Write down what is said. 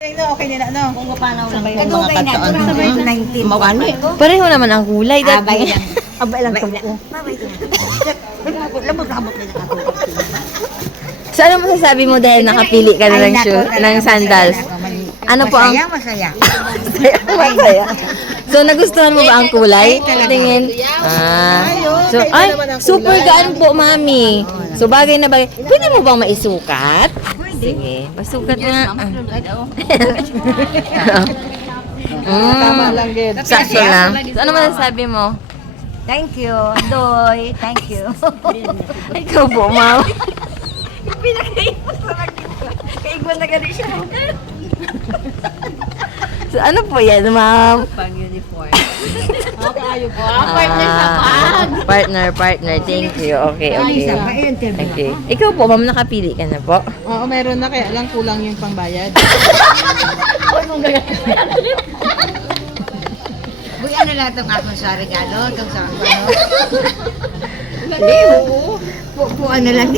Okay nila, no? Kung paano lang Sabay kung lang. mga kantaan. 19. Mawani. Pareho naman ang kulay. Abay lang. Abay lang tubo. Lamot-lamot na ako. So, ano masasabi mo dahil nakapili ka na ng sandals? Ano po ang... Masaya. Masaya. So, nagustuhan mo ba ang kulay? Tingin. So, ay, super gaan po, mami. So, bagay na bagay. Pwede mo bang maisukat? Sige, pasukat nga. Tama lang din. Sakto lang. So, ano masasabi mo? Thank you, Doy. Thank you. Ikaw po, ma'am. Kaigwan na gano'n siya. So, ano po yan, ma'am? Pang-uniform. Okay, ayo po. Partner sa pag. Partner. Thank you. Okay. Okay. Ikaw po, ma'am, nakapili ka na po? Oo, meron na kaya lang kulang yung pangbayad. Uy, ano lang itong akong sa regalo? Itong sa ano? Hindi, oo. Pupuan na lang.